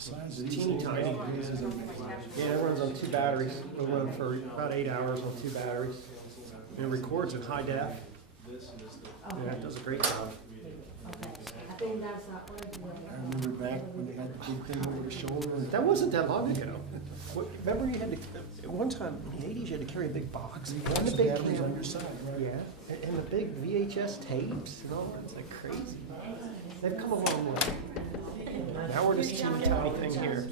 Teeny tiny. Yeah, it runs on 2 batteries. It'll run for about 8 hours on 2 batteries. And it records in high def. Yeah, it does a great job. I think that's not what I remember back when they had the big thing over the shoulder. That wasn't that long ago. Remember you had to, at one time in the 80s, you had to carry a big box. You And got the the big batteries on your side, right? Yeah, and the big VHS tapes and all. It's like crazy. They've come a long way. Now we're just teeny tiny thing here.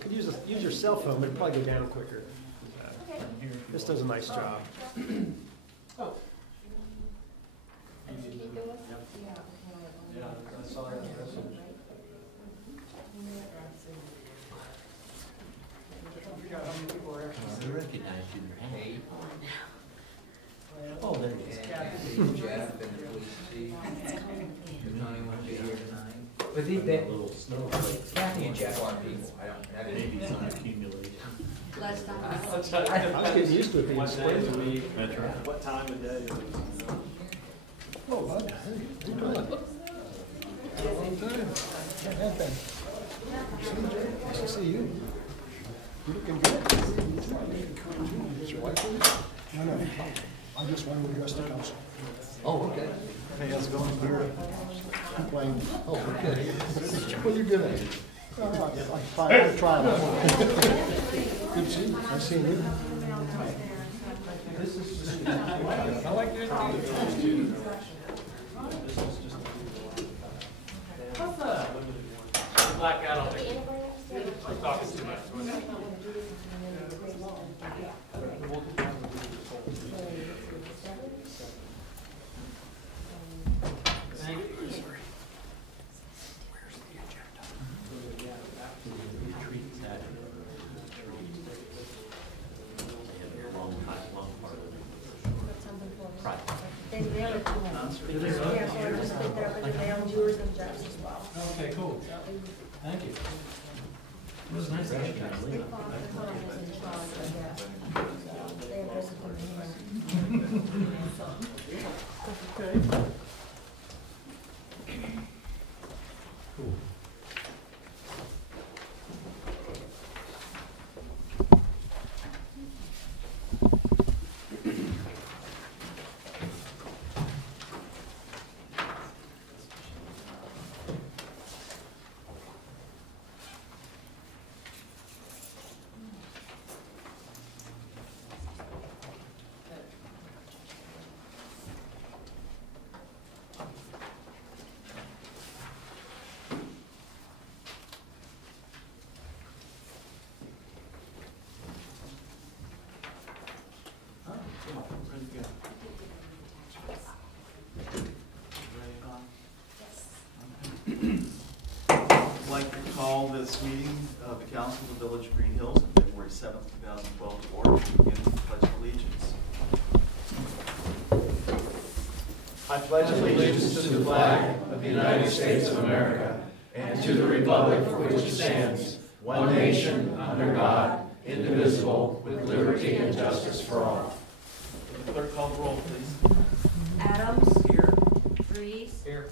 Could use your cell phone, but it'd probably go down quicker. This does a nice job. Yeah, I saw that. I recognize you. Hey. Oh, there it is. Jeff and the police chief. Tony won't be here tonight. But that Little snowflake. Kathy and Jeff aren't people. I didn't. Maybe some accumulation. Last time. I was getting used to it being split. That's right. What time of day? Oh, bud, hey, how you doing? Long time. Can't have been. Nice to see you. You looking good. Is your wife with you? No. I just wanted to address the council. Oh, okay. Hey, how's it going? Here. I'm playing. Oh, okay. What are you good at? I try it. Good to see you. Nice seeing you. I like your thing. What's that? Black out on me. I'm talking too much. Thank you. Okay, cool. Thank you. It was nice to meet you. Okay. Cool. I'd like to call this meeting of the Council of the Village of Greenhills on February 7th, 2012 to order. We begin with the Pledge of Allegiance. I pledge allegiance to the flag of the United States of America and to the republic for which it stands, one nation, under God, indivisible, with liberty and justice for all. Will the clerk call the roll, please? Adams. Here. Reese. Here.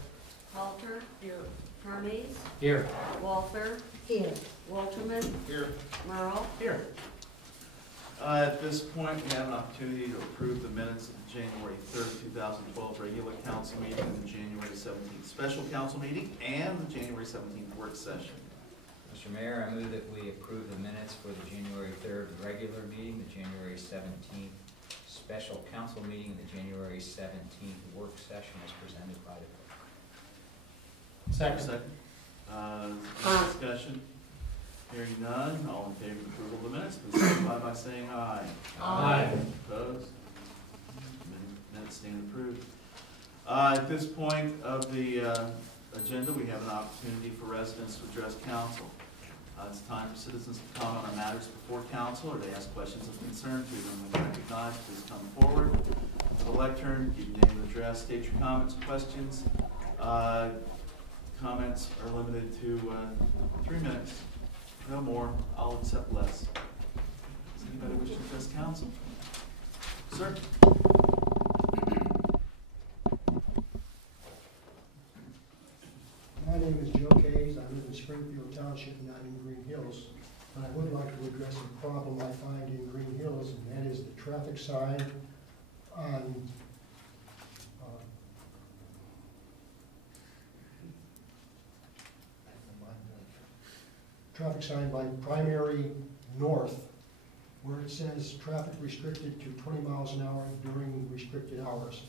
Halter. Here. Hermes. Here. Walther. Here. Walterman. Here. Merle. Here. At this point, we have an opportunity to approve the minutes of the January 3rd, 2012 regular council meeting and the January 17th special council meeting and the January 17th work session. Mr. Mayor, I move that we approve the minutes for the January 3rd regular meeting, the January 17th special council meeting, and the January 17th work session as presented by the clerk. Second. Discussion. Hearing none, all in favor of approval of the minutes, please signify by saying aye. Aye. Opposed? Minutes stand approved. At this point of the agenda, we have an opportunity for residents to address council. It's time for citizens to comment on matters before council or to ask questions of concern to them. When recognized, please come forward to the lectern, give your name and address, state your comments, questions. Comments are limited to 3 minutes. No more. I'll accept less. Does anybody wish to address council? Sir? My name is Joe Kays. I live in Township, not in Greenhills. But I would like to address a problem I find in Greenhills, and that is the traffic sign on traffic sign by Primary North, where it says traffic restricted to 20 miles an hour during restricted hours.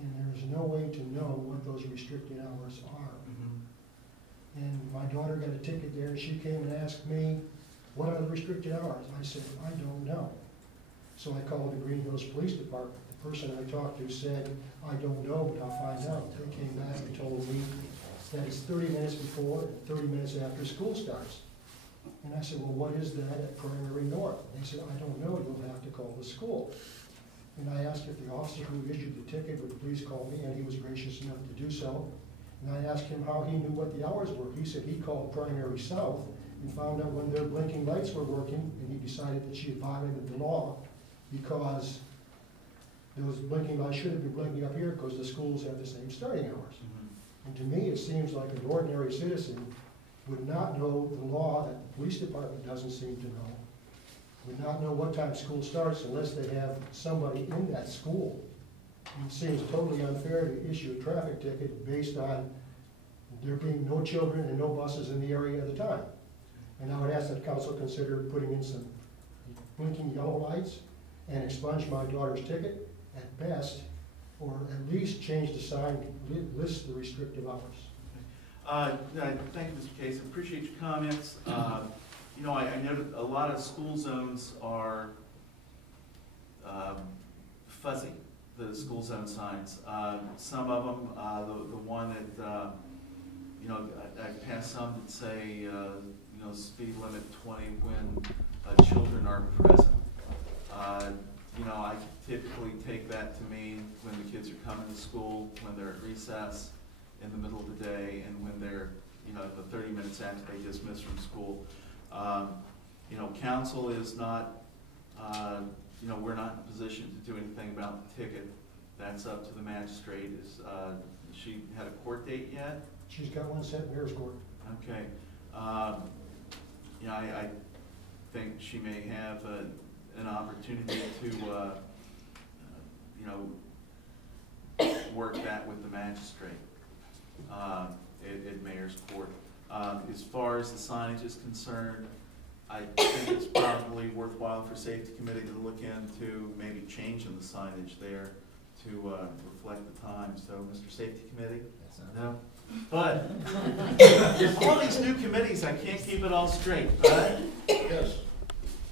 And there's no way to know what those restricted hours are. And my daughter got a ticket there, and she came and asked me, what are the restricted hours? I said, I don't know. So I called the Greenhills Police Department. The person I talked to said, I don't know, but I'll find out. They came back and told me that it's 30 minutes before and 30 minutes after school starts. And I said, well, what is that at Primary North? They said, I don't know, you'll have to call the school. And I asked if the officer who issued the ticket would please call me, and he was gracious enough to do so. And I asked him how he knew what the hours were. He said he called Primary South and found out when their blinking lights were working, and he decided that she had violated the law because those blinking lights should have been blinking up here because the schools have the same starting hours. And to me, it seems like an ordinary citizen would not know the law that the police department doesn't seem to know, would not know what time school starts unless they have somebody in that school. It seems totally unfair to issue a traffic ticket based on there being no children and no buses in the area at the time. And I would ask that council consider putting in some blinking yellow lights and expunge my daughter's ticket at best, or at least change the sign, list the restrictive hours. Thank you, Mr. Case. I appreciate your comments. You know, I know that a lot of school zones are fuzzy, the school zone signs. Some of them, the one that, you know, I passed some that say, you know, speed limit 20 when children are present. You know, I typically take that to mean when the kids are coming to school, when they're at recess, in the middle of the day, and when they're, you know, the 30 minutes after they dismiss from school. You know, council is not, you know, we're not in a position to do anything about the ticket. That's up to the magistrate. Is she had a court date yet? She's got one set in Mayor's Court. Okay. Yeah, I think she may have an opportunity to, you know, work that with the magistrate at Mayor's Court. As far as the signage is concerned, I think it's probably worthwhile for Safety Committee to look into maybe changing the signage there to reflect the time. So, Mr. Safety Committee? No? But, with all these new committees, I can't keep it all straight, right? Yes.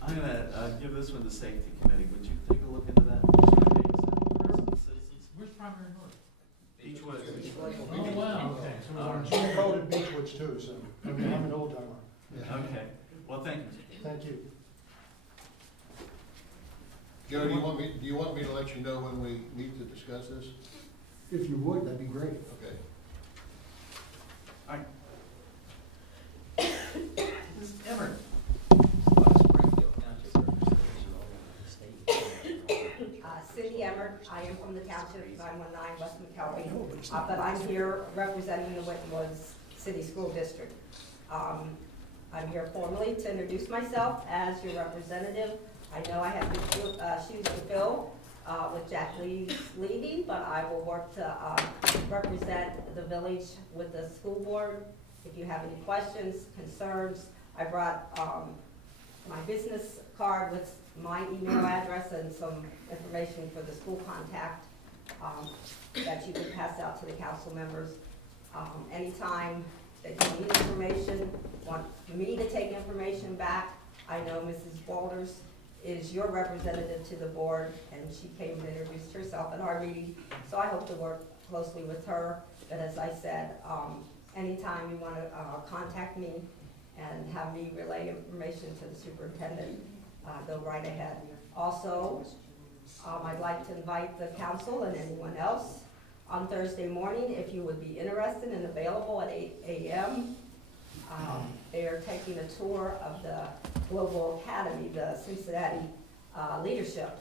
I'm gonna give this one to Safety Committee. Would you take a look into that? Where's Primary North? Beechwood. Oh, wow, okay. So we're on- She called it Beechwoods too, so I mean, I'm an old timer. Okay. Well, thank you. Thank you. Joe, do you want me to let you know when we need to discuss this? If you would, that'd be great. Okay. All right. Ms. Emmert. Springfield Township representatives are all over the state. Cindy Emmert, I am from the township, 919 West McKelvey, but I'm here representing the Winton Woods City School District. I'm here formally to introduce myself as your representative. I know I have big shoes to fill with Jack Lee's leaving, but I will work to represent the village with the school board. If you have any questions, concerns, I brought my business card with my email address and some information for the school contact that you can pass out to the council members. Anytime that you need information, want me to take information back, I know Mrs. Walters is your representative to the board, and she came and introduced herself at our meeting, so I hope to work closely with her. But as I said, anytime you want to contact me and have me relay information to the superintendent, go right ahead. Also, I'd like to invite the council and anyone else on Thursday morning, if you would be interested and available at 8 a.m. They are taking a tour of the Global Academy. The Cincinnati leadership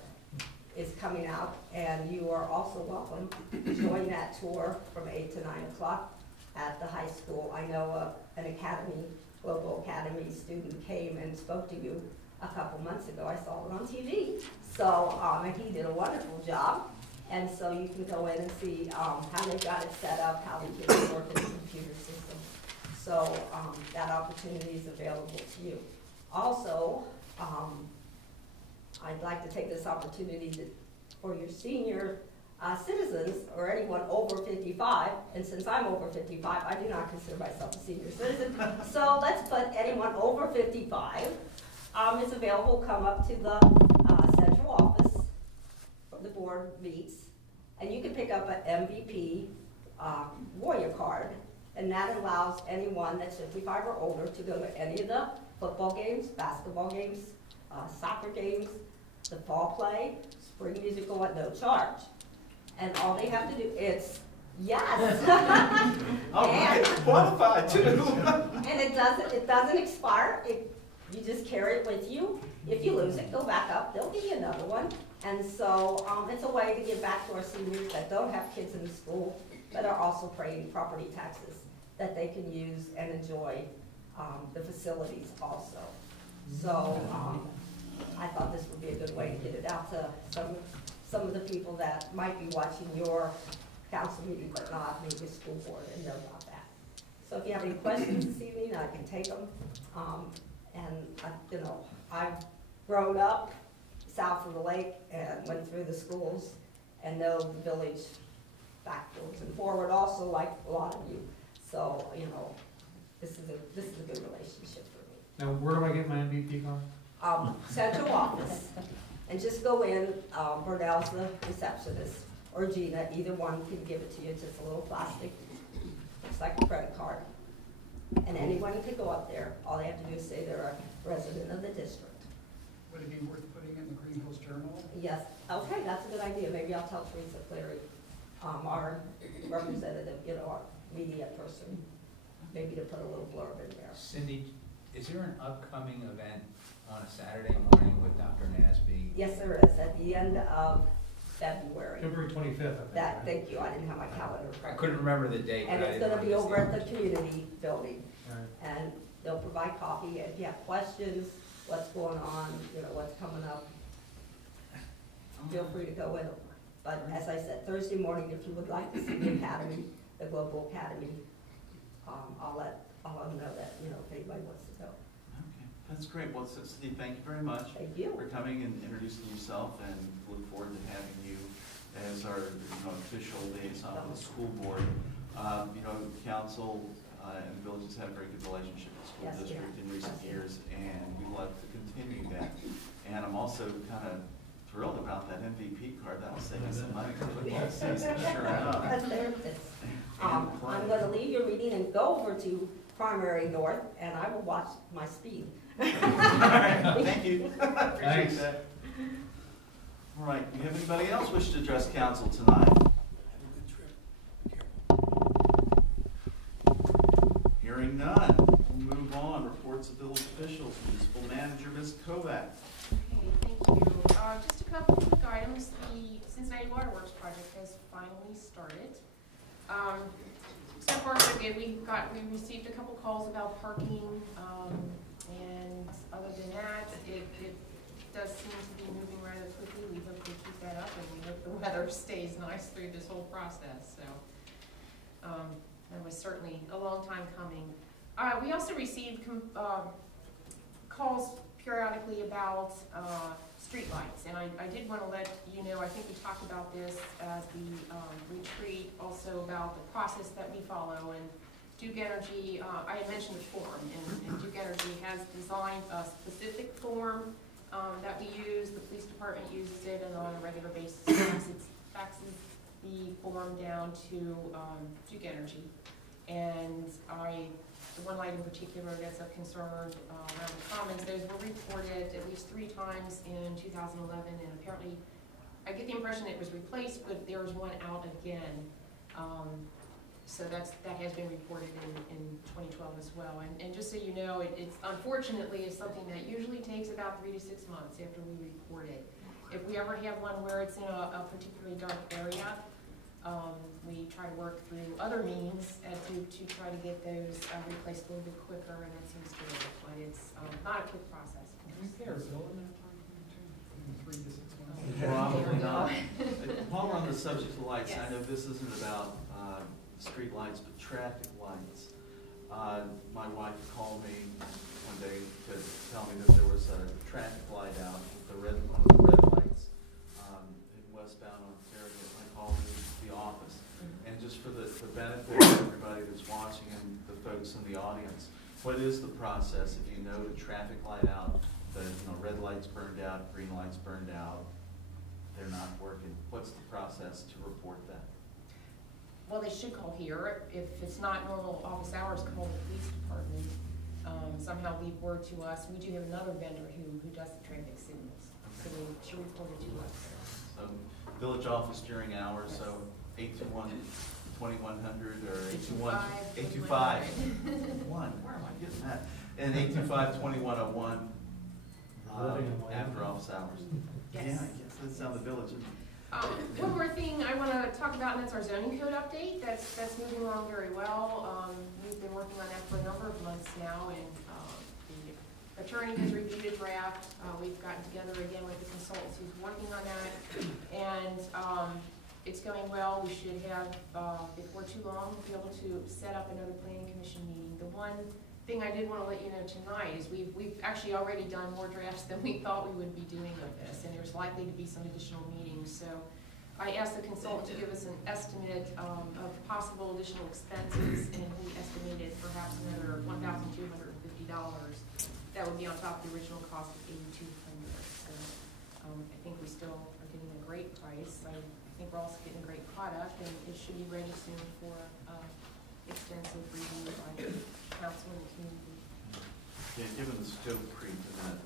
is coming out, and you are also welcome to join that tour from 8 to 9 o'clock at the high school. I know an academy Global Academy student came and spoke to you a couple months ago. I saw it on TV. So, and he did a wonderful job. And so you can go in and see how they got it set up, how the kids work in the computer system. So that opportunity is available to you. Also, I'd like to take this opportunity for your senior citizens or anyone over 55, and since I'm over 55, I do not consider myself a senior citizen. So let's put anyone over 55 is available. Come up to the central office where the board meets, and you can pick up an MVP warrior card, and that allows anyone that's 55 or older to go to any of the football games, basketball games, soccer games, the fall play, spring musical at no charge. And all they have to do is, yes. Oh, right, qualified too. And it doesn't expire. You just carry it with you. If you lose it, go back up. They'll give you another one. And so it's a way to give back to our seniors that don't have kids in the school, but are also paying property taxes that they can use and enjoy the facilities also. So I thought this would be a good way to get it out to some of the people that might be watching your council meeting but not maybe the school board and know about that. So if you have any questions this evening, I can take them. You know, I've grown up south of the lake and went through the schools and know the village backwards and forward also, like a lot of you. So, you know, this is a good relationship for me. Now, where do I get my MVP card? Central office, and just go in, Burnell's the receptionist, or Gina, either one can give it to you. It's just a little plastic, looks like a credit card. And anyone can go up there. All they have to do is say they're a resident of the district. Would it be worth putting in the Greenhills Journal? Yes, okay, that's a good idea. Maybe I'll tell Teresa Cleary, our representative, you know, our media person, maybe to put a little blurb in there. Cindy, is there an upcoming event on a Saturday morning with Dr. Nasby? Yes, there is, at the end of February. February 25th, I think. That, right? thank you, I didn't have my calendar. I couldn't remember the date. And but I it's didn't gonna be want to over miss at the community building, Right. and they'll provide coffee. If you have questions, what's going on, you know, what's coming up, feel free to go in. But as I said, Thursday morning, if you would like to see the academy, the Global Academy, I'll let them know that, you know, if anybody wants to go. Okay, that's great. Well, Steve, thank you very much Thank you. for coming and introducing yourself, and look forward to having you as our official liaison with the school board. Council and the village has had a very good relationship with the school Yes, district in recent yes. years, and we will have to continue that. And I'm also kind of thrilled about that MVP card. That'll save you some money for football season, sure enough. That's there it is. I'm gonna leave your meeting and go over to Primary North, and I will watch my speed. All right, thank you. Appreciate Thanks. that. All right, do you have anybody else wish to address council tonight? Hearing none, we'll move on. Reports of village officials, municipal manager, Ms. Kovac. Okay, thank you. Just a couple quick items. The Cincinnati Waterworks project has finally started. So far so good. We received a couple calls about parking, and other than that, it does seem to be moving rather quickly. We hope to keep that up, and we hope the weather stays nice through this whole process. So that was certainly a long time coming. We also received calls periodically about streetlights, and I did want to let you know, I think we talked about this at the retreat, also about the process that we follow, and Duke Energy, I had mentioned the form, and Duke Energy has designed a specific form that we use. The police department uses it, and on a regular basis faxes the form down to Duke Energy. And the one light in particular that's of concern around the commons, those were reported at least 3 times in 2011, and apparently, I get the impression it was replaced, but there was one out again. So that has been reported in 2012 as well. And just so you know, it's unfortunately is something that usually takes about 3 to 6 months after we report it. If we ever have one where it's in a particularly dark area, We try to work through other means to try to get those replaced a little bit quicker, and it seems to work, but it's not a quick process. Can we pay our bill in that time frame too? From 3 to 6 months? Probably not. While we're on the subject of lights, I know this isn't about street lights, but traffic lights. My wife called me one day to tell me that there was a traffic light out, one of the red lights in westbound Ontario. I called the office. And just for the benefit of everybody that's watching and the folks in the audience, what is the process if you know the traffic light out, the red light's burned out, green light's burned out, they're not working? What's the process to report that? Well, they should call here. If it's not normal office hours, call the police department. Somehow leave word to us. We do have another vendor who does the traffic signals, so they should report it to us. So village office during hours, so 821-2100 or 825. Where am I getting that? And 825-2101 after office hours. Yes. Yeah, yes, that's how the village is. One more thing I want to talk about, and that's our zoning code update. That's moving along very well. We've been working on that for a number of months now, and the attorney has reviewed a draft. We've gotten together again with the consultants who's working on that, and it's going well. We should have, before too long, be able to set up another planning commission meeting. The one thing I did want to let you know tonight is we've actually already done more drafts than we thought we would be doing of this, and there's likely to be some additional meetings. So I asked the consultant to give us an estimate of possible additional expenses, and we estimated perhaps another $1,250. That would be on top of the original cost of $8,200. So I think we still are getting a great price. I think we're also getting a great product, and it should be ready soon for extensive review by the council and the community. Yeah, given the scope creep and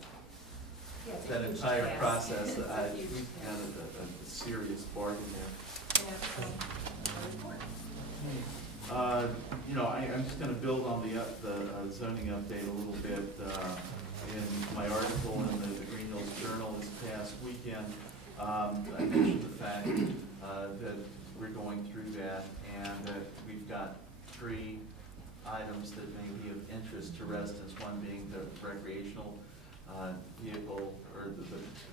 Yeah, it's a that huge entire task. process, It's a huge we've task. had a serious bargain there. And that's our report. I'm just going to build on the zoning update a little bit. In my article in the Greenhills Journal this past weekend, I mentioned the fact that we're going through that and that we've got 3 items that may be of interest to residents, one being the recreational vehicle, or the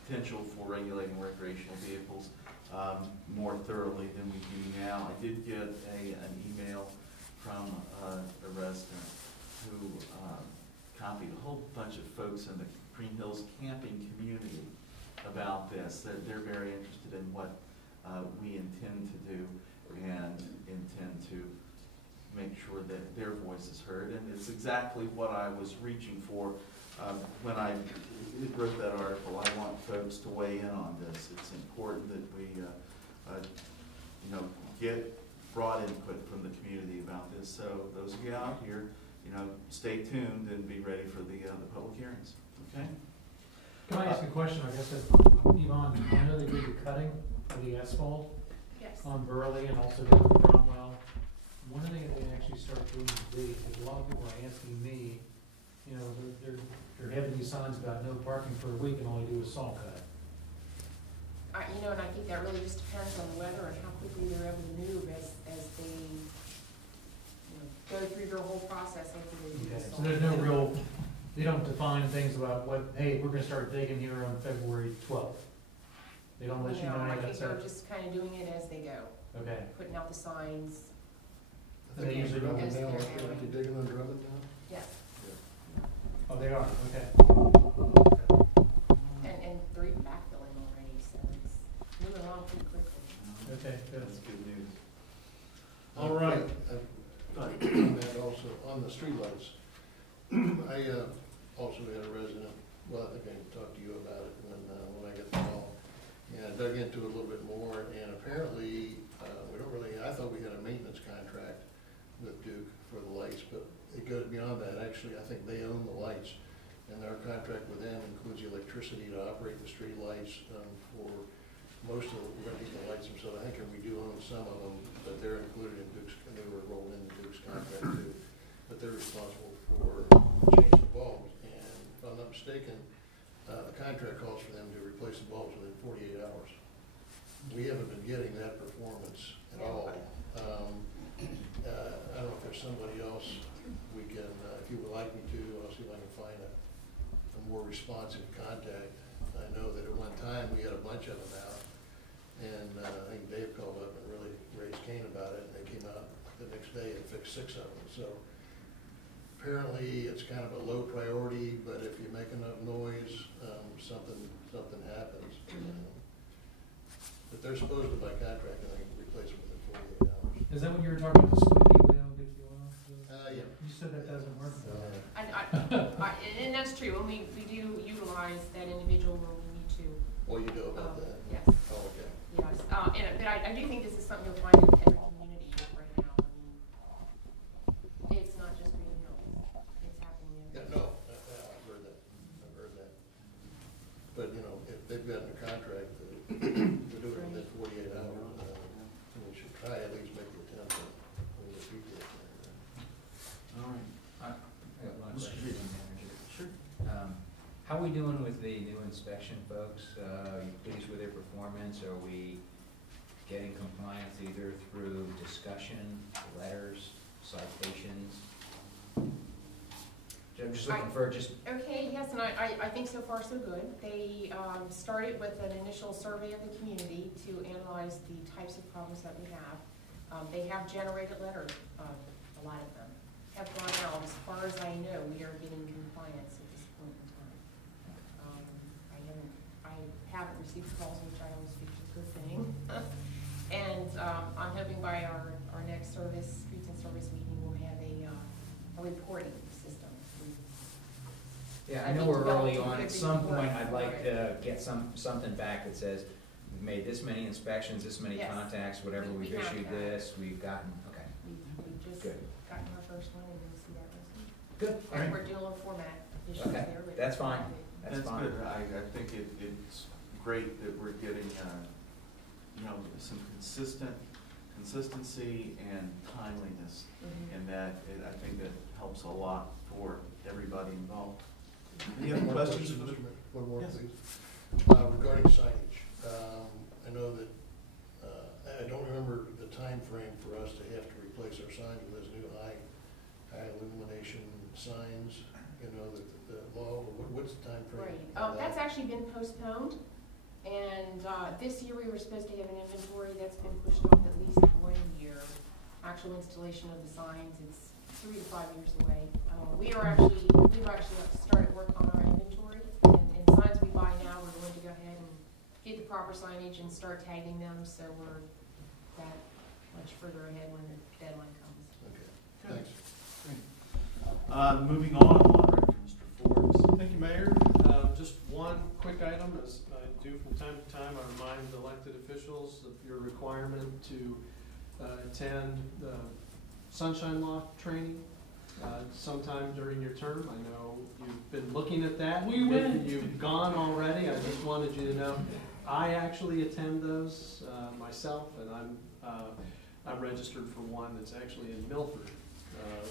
potential for regulating recreational vehicles more thoroughly than we do now. I did get an email from a resident who copied a whole bunch of folks in the Greenhills camping community about this. They're very interested in what we intend to do and intend to make sure that their voice is heard. And it's exactly what I was reaching for when I wrote that article. I want folks to weigh in on this. It's important that we get broad input from the community about this. So those of you out here, stay tuned and be ready for the public hearings. Okay? Can I ask a question? I guess, Yvonne, I know they did the cutting for the asphalt Yes. on Burley and also down in Cromwell. When are they going to actually start doing the digging? Because a lot of people are asking me, they're having these signs about no parking for a week and all they do is saw cut. And I think that really just depends on the weather and how quickly they're able to move as they go through their whole process after they do Okay, this. so there's no real, they don't define things about hey, we're going to start digging here on February 12th. They don't let you know I any of that think they're stuff? just kind of doing it as they go, Okay. putting out the signs. I think They usually you're don't. drumming now, aren't you digging and drumming now? Yes. Oh, they are, okay. And they're even backfilling already, so it's moving along pretty quickly. Okay, good. That's good news. All right. On that also, on the streetlights, I also had a resident, well, I think I talked to you about it when I got the call. And I dug into it a little bit more, and apparently, we don't really, I thought we had a maintenance contract with Duke for the lights, but it goes beyond that. Actually, I think they own the lights, and our contract with them includes the electricity to operate the street lights for most of we're going to need the lights themselves. I think we do own some of them, but they're included in Duke's, and they were rolled into Duke's contract too. But they're responsible for changing the bulbs, and if I'm not mistaken, the contract calls for them to replace the bulbs within 48 hours. we haven't been getting that performance at all. I don't know if there's somebody else we can, if you would like me to, I'll see if I can find a more responsive contact. I know that at one time we had a bunch of them out, and I think Dave called up and really raised Cain about it, and they came out the next day and fixed 6 of them. So apparently it's kind of a low priority, but if you make enough noise, something happens. But they're supposed to, by contract, I think, replace it within 48 hours. Is that what you were talking about, the squeaky wheel, get the oil? Yeah. You said that doesn't work. And that's true, and we do utilize that individual when we need to. Well, you know about that? Yes. Oh, okay. Yes, but I do think this is something you'll find in every community right now. I mean, it's not just Greenhills, it's happening in. Yeah, no, I've heard that, But, you know, if they've gotten a contract to do it within 48 hours, then we should try at least make the attempt to bring the people up there. All right. I got one Mr. question, Chief. Manager. Sure. How are we doing with the new inspection folks? Are you pleased with their performance? Are we getting compliance either through discussion, letters, citations? I'm just looking for just, Okay, yes, and I think so far so good. They started with an initial survey of the community to analyze the types of problems that we have. They have generated letters, a lot of them have gone out. As far as I know, we are getting compliance at this point in time. I haven't received calls, which I always think is a good thing. And I'm hoping by our next streets and service meeting, we'll have a reporting system. yeah, I know we're early on. At some point, I'd like to get something back that says, we've made this many inspections, this many Yes. contacts, whatever, We we've have issued that. this, we've gotten, okay, We've just good. gotten our first one, and we'll see that rest. Good, all And right, we're dealing with format issues Okay, there. But that's fine. That's That's fine. good. I think it's great that we're getting, some consistency and timeliness, and that, I think that helps a lot for everybody involved. Any other One questions question, for the? Mr. Mayor? One more, Yes. please. Regarding signage, I know that, I don't remember the time frame for us to have to replace our signs with those new high illumination signs, the law, what's the time frame? Right, that's actually been postponed, and this year we were supposed to have an inventory that's been pushed off at least 1 year. Actual installation of the signs, it's 3 to 5 years away. We've actually started work on our inventory, and signs we buy now, we're going to go ahead and get the proper signage and start tagging them, so we're that much further ahead when the deadline comes. Okay, Good. thanks. Moving on, Moderator, Mr. Forbes. Thank you, Mayor. Just one quick item, as I do from time to time, I remind elected officials of your requirement to attend the Sunshine Law training sometime during your term. I know you've been looking at that. We went. If you've gone already, I just wanted you to know, I actually attend those myself, and I'm registered for one that's actually in Milford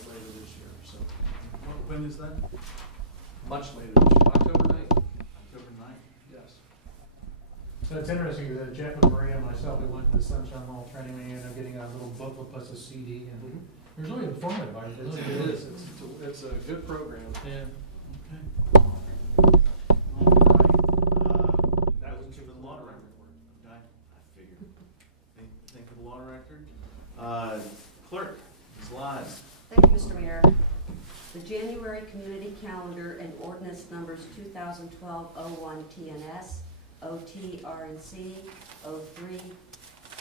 later this year, so When is that? much later this year, October 9th. October 9th? Yes. So it's interesting that Jeff and Maria and myself, we went to the Sunshine Law training, and I'm getting a little booklet plus a CD, and it was really informative. It is. It's a good program. Yeah. Okay. All right. That was to to the the law law director. record. Okay, I figured. Think of the law director. Clerk, Ms. Lies. Thank you, Mr. Mayor. The January community calendar and ordinance numbers 2012-01 TNS, OT RNC, 03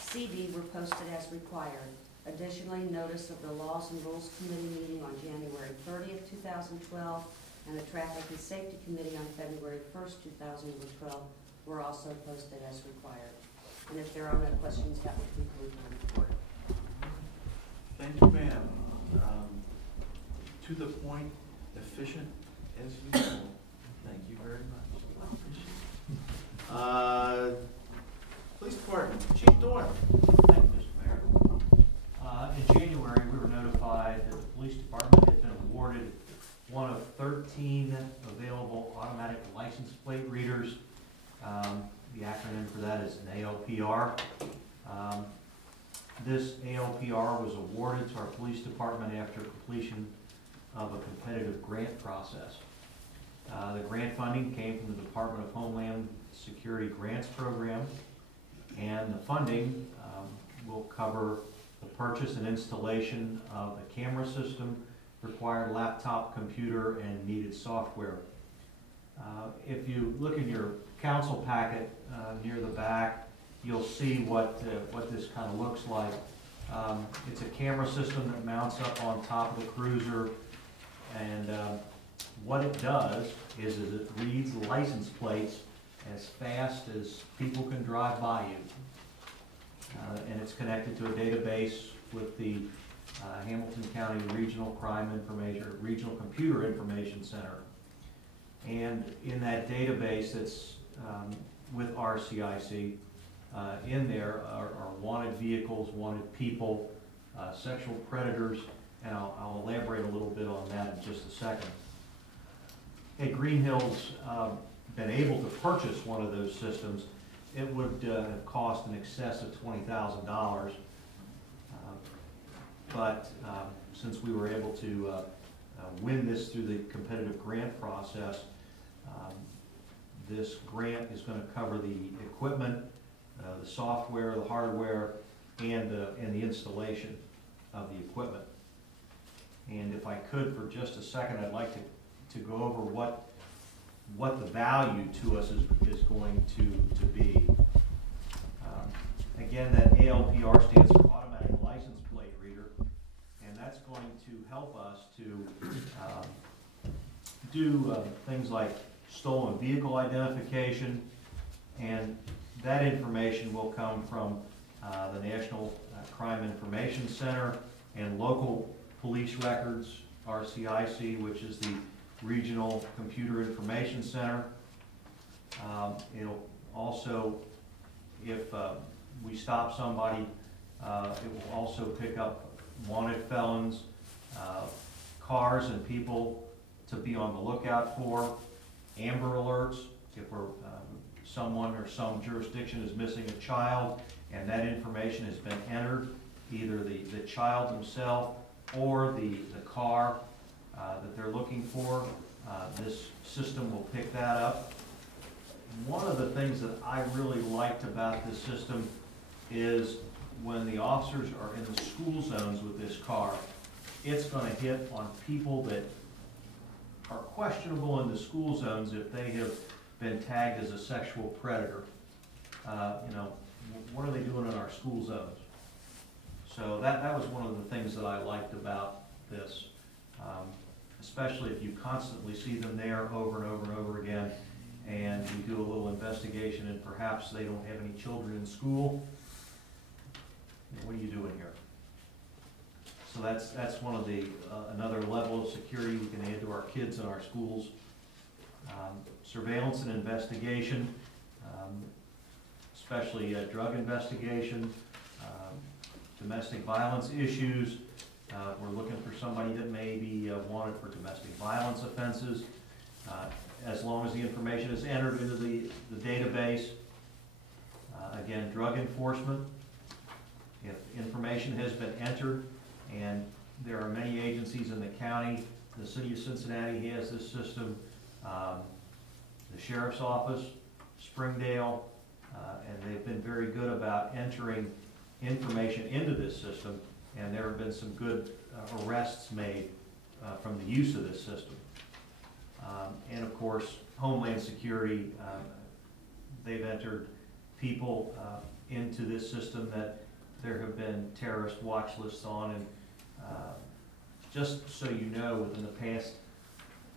CD were posted as required. Additionally, notice of the Laws and Rules Committee meeting on January 30th, 2012, and the Traffic and Safety Committee on February 1st, 2012 were also posted as required. And if there are no questions, that would conclude my report. Thank you, ma'am. To the point, efficient as usual. Thank you very much. I appreciate it. Police Department, Chief Doyle. Thank you, Mr. Mayor. In January, we were notified that the police department had been awarded one of 13 available automatic license plate readers The acronym for that is an ALPR. This ALPR was awarded to our police department after completion of a competitive grant process. The grant funding came from the Department of Homeland Security Grants Program, and the funding will cover the purchase and installation of the camera system, required laptop computer, and needed software. If you look in your council packet near the back, you'll see what this kind of looks like. It's a camera system that mounts up on top of the cruiser, and what it does is it reads license plates as fast as people can drive by you. And it's connected to a database with the Hamilton County Regional Regional Computer Information Center. And in that database that's with RCIC, in there are wanted vehicles, wanted people, sexual predators, and I'll elaborate a little bit on that in just a second. Had Greenhills been able to purchase one of those systems, it would have cost in excess of $20,000. But since we were able to win this through the competitive grant process, this grant is going to cover the equipment, the software, the hardware, and the installation of the equipment. And if I could, for just a second, I'd like to go over what the value to us is going to be. Again, that ALPR stands for Automatic License Plate Reader, and that's going to help us to do things like stolen vehicle identification, and that information will come from the National Crime Information Center and local police records, RCIC, which is the Regional Computer Information Center. It'll also, if we stop somebody, it will also pick up wanted felons, cars and people to be on the lookout for, Amber Alerts, if someone or some jurisdiction is missing a child and that information has been entered, either the child himself or the car that they're looking for, this system will pick that up. One of the things that I really liked about this system is when the officers are in the school zones with this car, it's going to hit on people that are questionable in the school zones if they have been tagged as a sexual predator. What are they doing in our school zones? So that was one of the things that I liked about this, especially if you constantly see them there over and over and over again, and you do a little investigation and perhaps they don't have any children in school. What are you doing here? So that's one of the another level of security we can add to our kids in our schools. Surveillance and investigation, especially drug investigation, domestic violence issues. We're looking for somebody that may be wanted for domestic violence offenses. As long as the information is entered into the database. Again, drug enforcement. If information has been entered, and there are many agencies in the county, the city of Cincinnati has this system, the sheriff's office, Springdale, and they've been very good about entering information into this system, and there have been some good arrests made from the use of this system. And of course, Homeland Security, they've entered people into this system that there have been terrorist watch lists on, and just so you know, within the past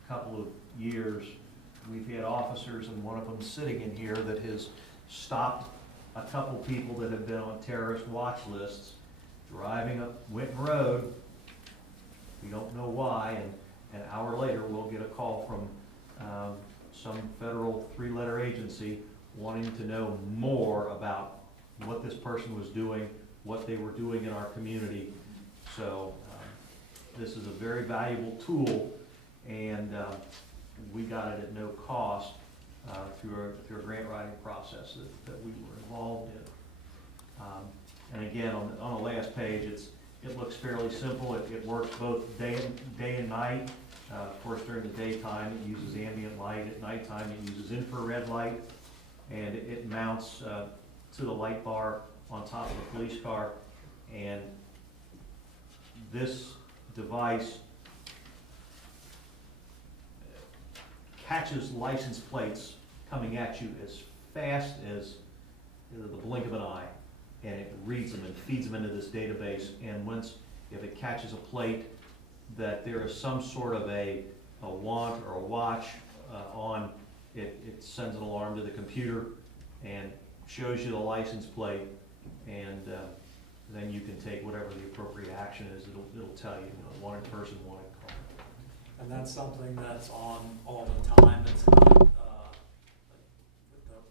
couple of years, we've had officers, and one of them sitting in here, that has stopped a couple people that have been on terrorist watch lists driving up Winton Road. We don't know why, and an hour later we'll get a call from some federal three-letter agency wanting to know more about what this person was doing, what they were doing in our community. So this is a very valuable tool, and we got it at no cost. through a grant writing process that we were involved in. And again, on the last page, it looks fairly simple. It works both day and night. Of course, during the daytime, it uses ambient light. At nighttime, it uses infrared light, and it mounts to the light bar on top of the police car. And this device catches license plates coming at you as fast as the blink of an eye, and it reads them and feeds them into this database. And if it catches a plate that there is some sort of a want or a watch on, it sends an alarm to the computer and shows you the license plate, and then you can take whatever the appropriate action is. It'll tell you, wanted person, wanted car. And that's something that's on all the time. It's not, with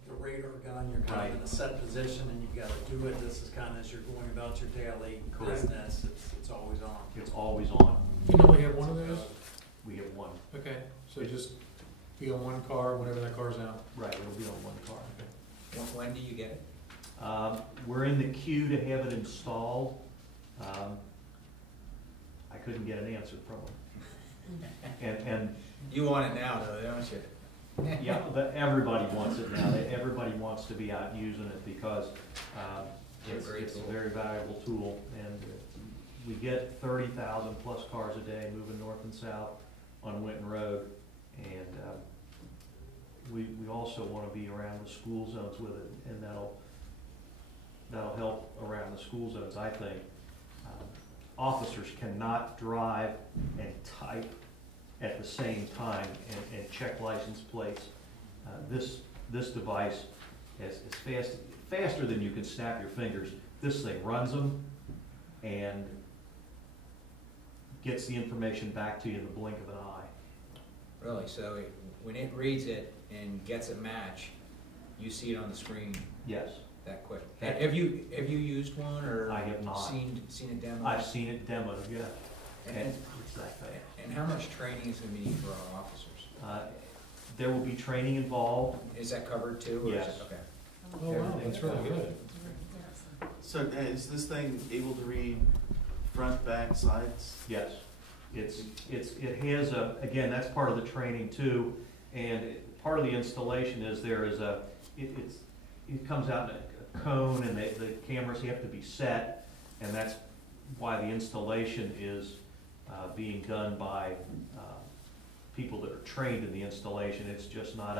the radar gun, you're kind of in a set position and you've got to do it. This is kind of as you're going about your daily business. It's always on. It's always on. You only have one of those? We have one. Okay, so just be on one car whenever that car's out? Right, it'll be on one car. When do you get it? We're in the queue to have it installed. I couldn't get an answer from them. And You want it now though, don't you? yeah, but everybody wants it now. Everybody wants to be out using it because it's a very valuable tool. And we get 30,000 plus cars a day moving north and south on Winton Road. And we also want to be around the school zones with it, and that'll help around the school zones, I think. Officers cannot drive and type at the same time and check license plates. This device is faster than you can snap your fingers. This thing runs them and gets the information back to you in the blink of an eye. Really? So when it reads it and gets a match, you see it on the screen? Yes. That quick? Have you used one, or I have not. Seen it demoed? I've seen it demoed, yeah. And it's that bad. And how much training is going to be needed for our officers? There will be training involved. Is that covered too? Or Yes. Is it, okay. Oh, wow, that's really good. So is this thing able to read front, back, sides? Yes. It has again, that's part of the training too, and part of the installation is it comes out in a cone, and the cameras have to be set, and that's why the installation is being done by people that are trained in the installation. It's just not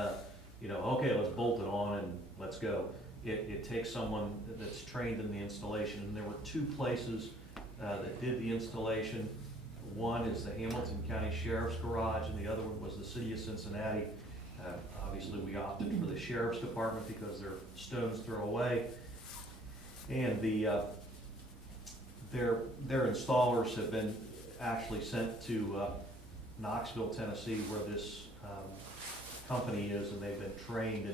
okay, let's bolt it on and let's go. It takes someone that's trained in the installation, and there were two places that did the installation. One is the Hamilton County Sheriff's Garage, and the other one was the City of Cincinnati. Obviously, we opted for the Sheriff's Department because they're stone's throw away. And their installers have been actually sent to Knoxville, Tennessee, where this company is, and they've been trained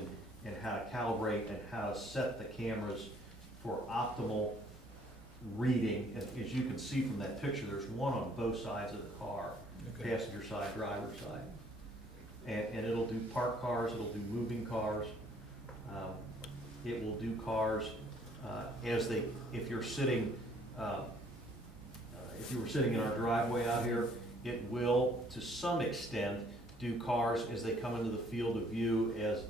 in how to calibrate and how to set the cameras for optimal reading. And as you can see from that picture, there's one on both sides of the car, okay. Passenger side, driver side. And it'll do parked cars, it'll do moving cars. It will do cars if you were sitting in our driveway out here, it will, to some extent, do cars as they come into the field of view as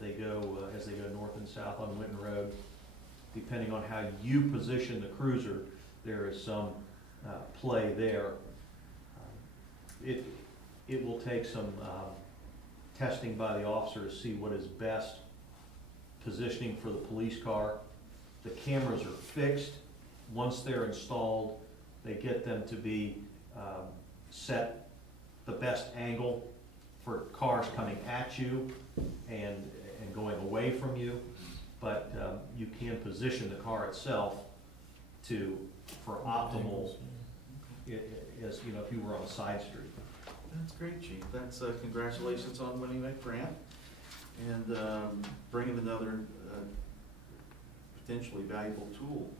they go north and south on Winton Road. Depending on how you position the cruiser, there is some play there. It will take some testing by the officer to see what is best positioning for the police car. The cameras are fixed. Once they're installed, they get them to be set the best angle for cars coming at you and going away from you. But you can position the car itself for optimal, as if you were on a side street. That's great, Chief. That's congratulations on winning that grant and bringing another potentially valuable tool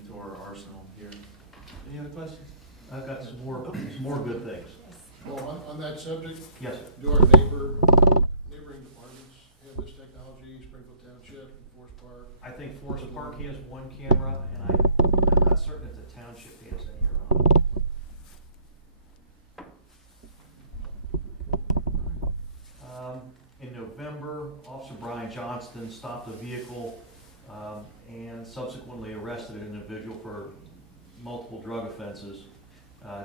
into our arsenal here. Any other questions? I've got some more good things. Well, on that subject, Yes, sir. do our neighboring departments with this technology, Springfield Township, Forest Park? I think Forest Park has one camera, and I'm not certain if the township has any or not. In November, Officer Brian Johnston stopped a vehicle and subsequently arrested an individual for multiple drug offenses.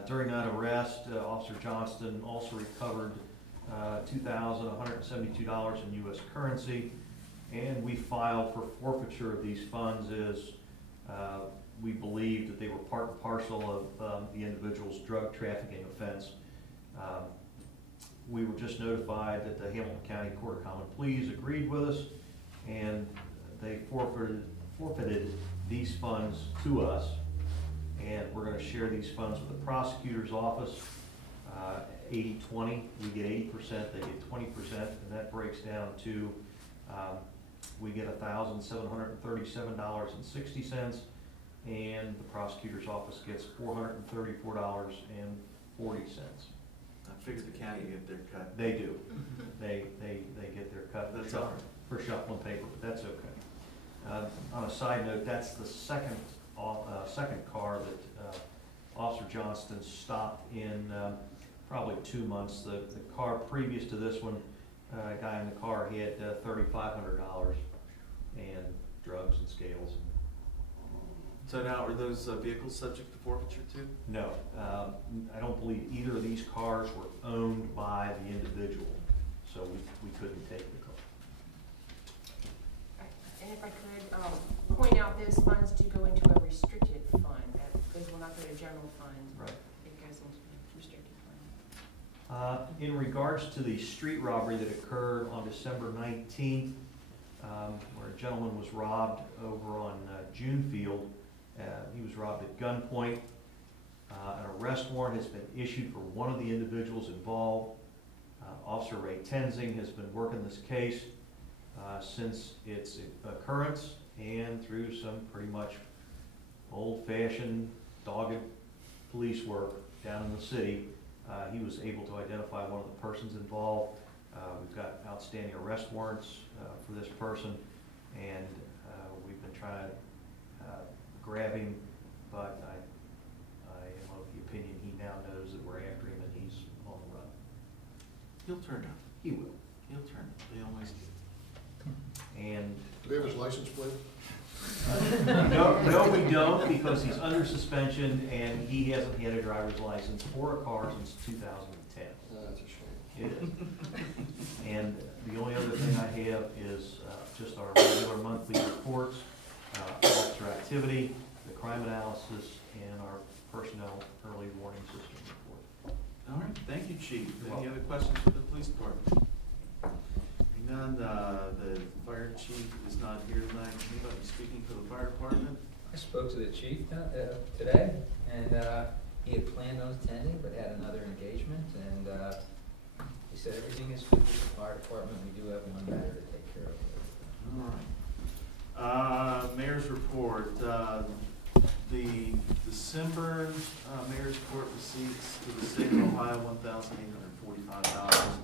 During that arrest, Officer Johnston also recovered $2,172 in U.S. currency, and we filed for forfeiture of these funds as we believed that they were part and parcel of the individual's drug trafficking offense. We were just notified that the Hamilton County Court of Common Pleas agreed with us, and they forfeited these funds to us, and we're going to share these funds with the prosecutor's office. 80-20, we get 80%, they get 20%, and that breaks down to we get $1,737.60, and the prosecutor's office gets $434.40. I figured the county get their cut. They do. They get their cut. That's all right. For shuffling paper, but that's okay. On a side note, that's the second car that Officer Johnston stopped in probably 2 months. The car previous to this one, a guy in the car, he had $3,500 and drugs and scales. So now, are those vehicles subject to forfeiture too? No, I don't believe either of these cars were owned by the individual, so we couldn't take the car. And if I could point out, those funds do go into a restricted fund. Those will not go to general fund. Right. It goes into a restricted fund. In regards to the street robbery that occurred on December 19th, where a gentleman was robbed over on Junefield, he was robbed at gunpoint. An arrest warrant has been issued for one of the individuals involved. Officer Ray Tenzing has been working this case since its occurrence and through some pretty much old-fashioned, dogged police work down in the city. He was able to identify one of the persons involved. We've got outstanding arrest warrants for this person, and we've been trying to grab him, but I am of the opinion he now knows that we're after him and he's on the run. He'll turn up. He will. He'll turn up. They always do. And Do we have his license plate? no, we don't, because he's under suspension and he hasn't had a driver's license for a car since 2010. That's a shame. It is. And the only other thing I have is just our regular monthly reports, officer activity, the crime analysis, and our personnel early warning system report. All right, thank you, Chief. Any other questions for the police department? None. The fire chief is not here tonight. Anybody speaking for the fire department? I spoke to the chief today, and he had planned on attending, but had another engagement, and he said everything is good with the fire department. We do have one matter to take care of. All right. Mayor's report. The December mayor's report receipts to the state of Ohio, $1,845.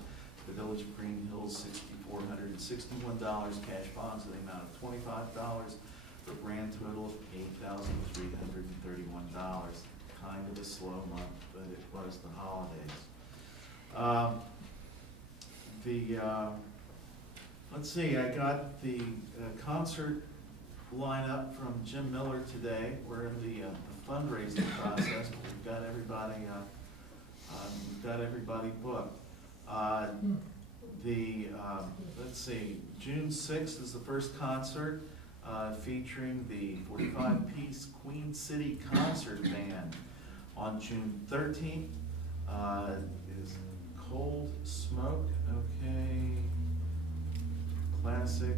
The village of Greenhills, $6,461. Cash bonds in the amount of $25. For a grand total of $8,331. Kind of a slow month, but it was the holidays. Let's see, I got the concert lineup from Jim Miller today. We're in the fundraising process, but we've got everybody booked. Let's see, June 6th is the first concert featuring the 45-piece Queen City Concert Band. On June 13th is Cold Smoke, okay, classic,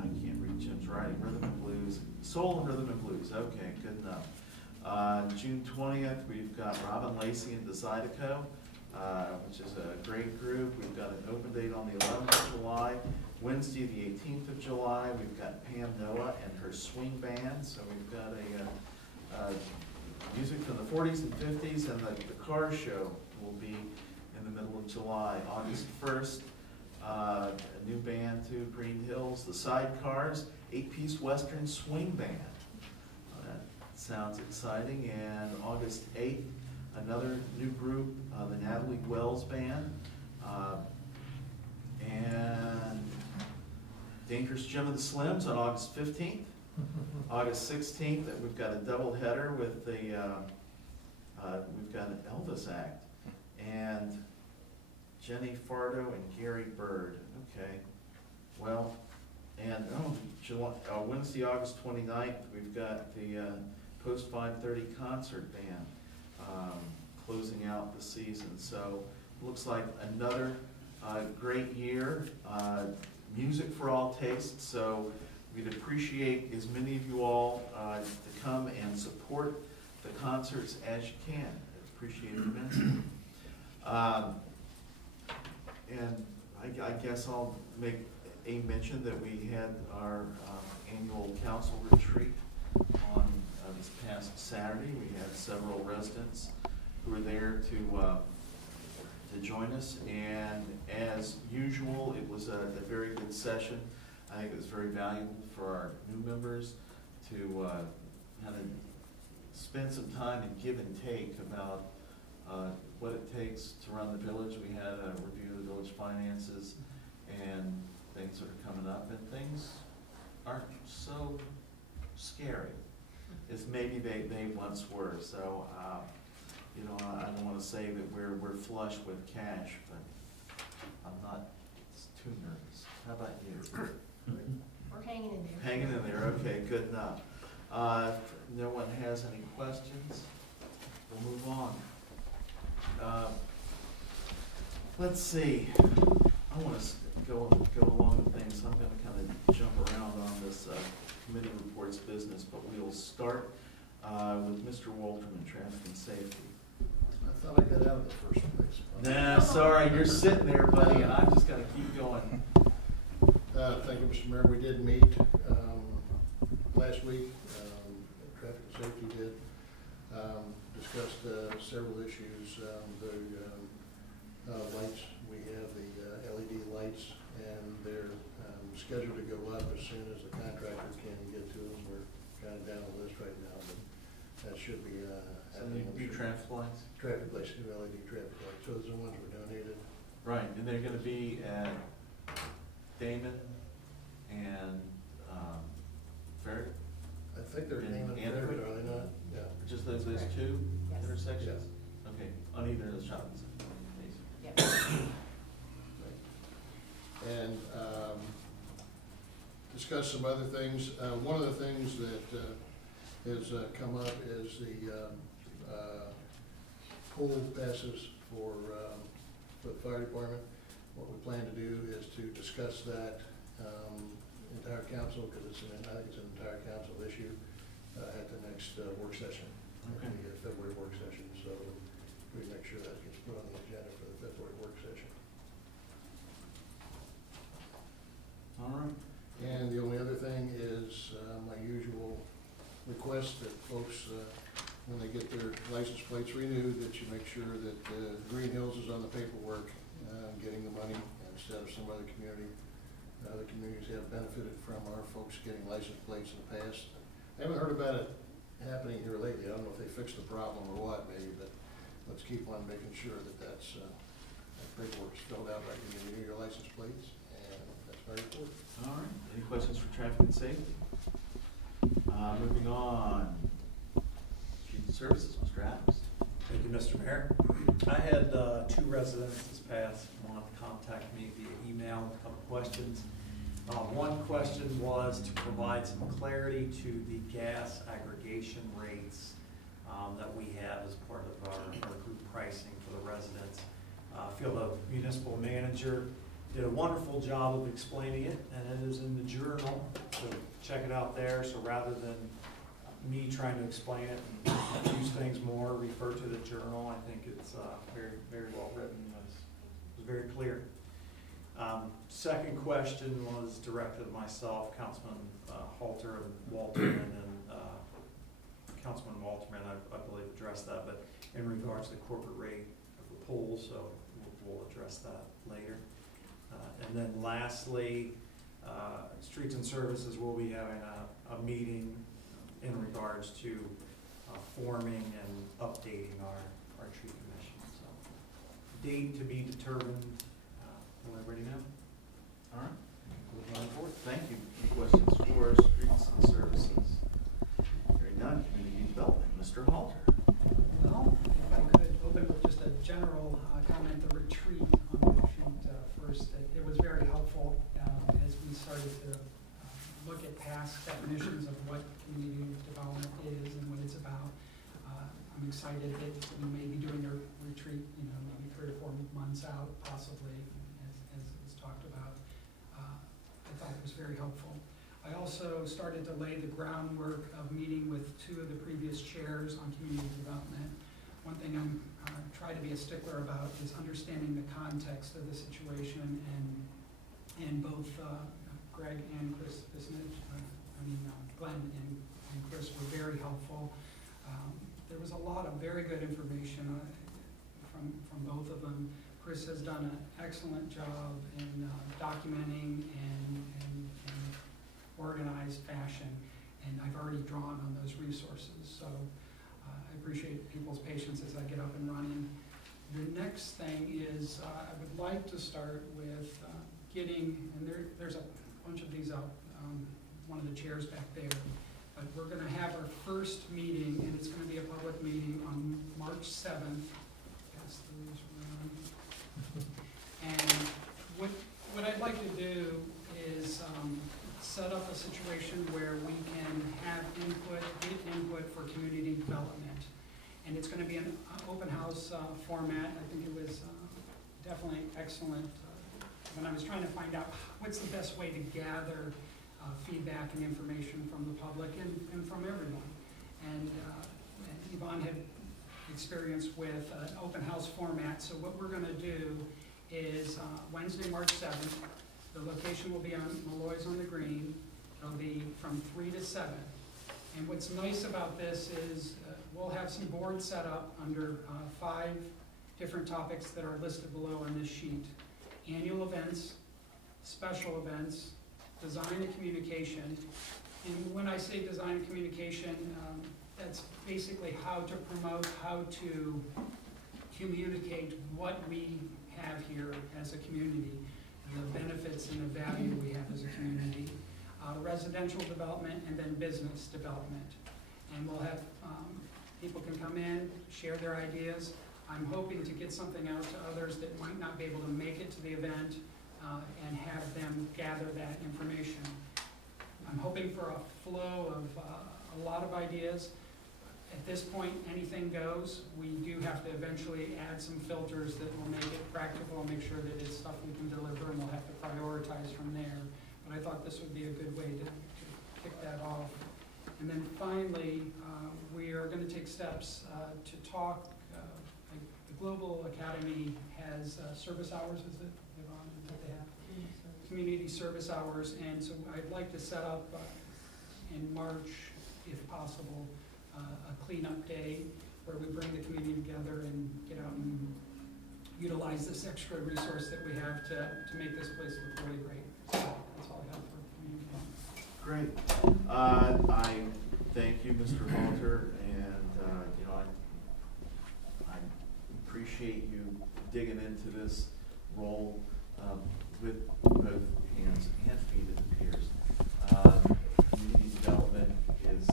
I can't read Jim's writing, Rhythm and Blues, Soul and Rhythm and Blues, okay, good enough. June 20th, we've got Robin Lacey and the Zydeco, which is a great group. We've got an open date on the 11th of July. Wednesday, the 18th of July, we've got Pam Noah and her swing band. So we've got music from the 40s and 50s, and the car show will be in the middle of July. August 1st, a new band to Greenhills, the Sidecars, 8-piece Western Swing Band. That sounds exciting. And August 8th, another new group, the Natalie Wells Band. And Dangerous Jim and the Slims on August 15th. August 16th, we've got a double header with the, we've got an Elvis act. And Jenny Fardo and Gary Bird. Okay, well, and Wednesday, August 29th, we've got the post 5:30 concert band closing out the season. So looks like another great year. Music for all tastes. So we'd appreciate as many of you all to come and support the concerts as you can. Appreciate it immensely. And I guess I'll make a mention that we had our annual council retreat on this past Saturday. We had several residents who were there to join us, and as usual, it was a very good session. I think it was very valuable for our new members to kind of spend some time and give and take about what it takes to run the village. We had a review of the village finances and things that are coming up, and things aren't so scary as maybe they once were. So, you know, I don't want to say that we're flush with cash, but I'm not too nervous. How about you? We're hanging in there. Hanging in there. Okay, good enough. If no one has any questions, we'll move on. Let's see. I want to go along with things. I'm going to kind of jump around on this committee reports business, but we'll start with Mr. Walterman, traffic and safety. I thought I got out of the first place. Nah, sorry, you're sitting there, buddy, and I'm just going to keep going. Thank you, Mr. Mayor. We did meet last week. Traffic and safety did. Discussed several issues. The lights, we have the LED lights, and they're scheduled to go up as soon as the contractor can get to them. We're kind of down the list right now, but that should be happening. New traffic lights? Traffic lights, new LED traffic lights. Those are the ones were donated. Right, and they're going to be at Damon and Ferry? I think they're And named Andover? there, are they not? Yeah. Just those two Yes. intersections? Okay, on either of the shopping centers. Yep. And discuss some other things. One of the things that has come up is the pool passes for the fire department. What we plan to do is to discuss that entire council, because I think it's an entire council issue, at the next work session, Okay. the February work session. So we make sure that gets put on the agenda for the February work session. All right. And the only other thing is my usual request that folks, when they get their license plates renewed, that you make sure that Greenhills is on the paperwork, getting the money instead of some other community. Other communities have benefited from our folks getting license plates in the past. I haven't heard about it happening here lately. I don't know if they fixed the problem or what, maybe, but let's keep on making sure that that paperwork's filled out right when you renew your license plates, and that's my report. All right. Any questions for traffic and safety? Moving on. Student services, Mr. Adams. Thank you, Mr. Mayor. I had two residents this past month contact me via email with a couple questions. One question was to provide some clarity to the gas aggregation rates that we have as part of our group pricing for the residents. I feel the municipal manager did a wonderful job of explaining it, and it is in the journal, so check it out there. So rather than me trying to explain it and use things more, refer to the journal. I think it's very, very well written. It was very clear. Second question was directed at myself, Councilman Halter and Walterman, and Councilman Walterman, I believe, addressed that, but in regards to the corporate rate of the pool, so we'll address that later. And And then lastly, Streets and Services will be having a meeting in regards to forming and updating our tree commission. So, date to be determined. Will everybody know? All right. Move on forward. Thank you. Any questions for Streets and Services? Hearing none. Community Development. Mr. Halter. Well, if I could open with just a general comment, the retreat on the retreat first, it was very helpful as we started to look at past definitions of what community development is and what it's about. I'm excited that we may be doing a retreat, maybe 3 or 4 months out, possibly, as was talked about. I thought it was very helpful. I also started to lay the groundwork of meeting with 2 of the previous chairs on community development. One thing I'm trying to be a stickler about is understanding the context of the situation, and both Greg and Chris Bisnich, Glenn and Chris were very helpful. There was a lot of very good information from both of them. Chris has done an excellent job in documenting and organized fashion, and I've already drawn on those resources. So I appreciate people's patience as I get up and running. The next thing is I would like to start with getting, and there's a bunch of these out, one of the chairs back there, but we're going to have our first meeting, and it's going to be a public meeting on March 7th. Pass those around. And what I'd like to do is set up a situation where we can have get input for community development. And it's going to be an open house format. I think it was definitely excellent. When I was trying to find out what's the best way to gather feedback and information from the public and from everyone. And Yvonne had experience with an open house format. So what we're going to do is Wednesday, March 7th, the location will be on Malloy's on the Green. It'll be from 3 to 7. And what's nice about this is we'll have some boards set up under 5 different topics that are listed below on this sheet. Annual events, special events, design and communication. And when I say design and communication, that's basically how to promote, how to communicate what we have here as a community, the benefits and the value we have as a community. Residential development and then business development. And we'll have, people can come in, share their ideas. I'm hoping to get something out to others that might not be able to make it to the event and have them gather that information. I'm hoping for a flow of a lot of ideas. At this point, anything goes. We do have to eventually add some filters that will make it practical and make sure that it's stuff we can deliver, and we'll have to prioritize from there. But I thought this would be a good way to kick that off. And then finally, we are going to take steps to talk. The Global Academy has service hours, is it, Yvonne, that they have? Community service hours, and so I'd like to set up in March, if possible, a cleanup day where we bring the community together and get out and utilize this extra resource that we have to make this place look really great. So that's all I have for community development. Great. I thank you, Mr. Halter, and I appreciate you digging into this role with both hands and feet, it appears.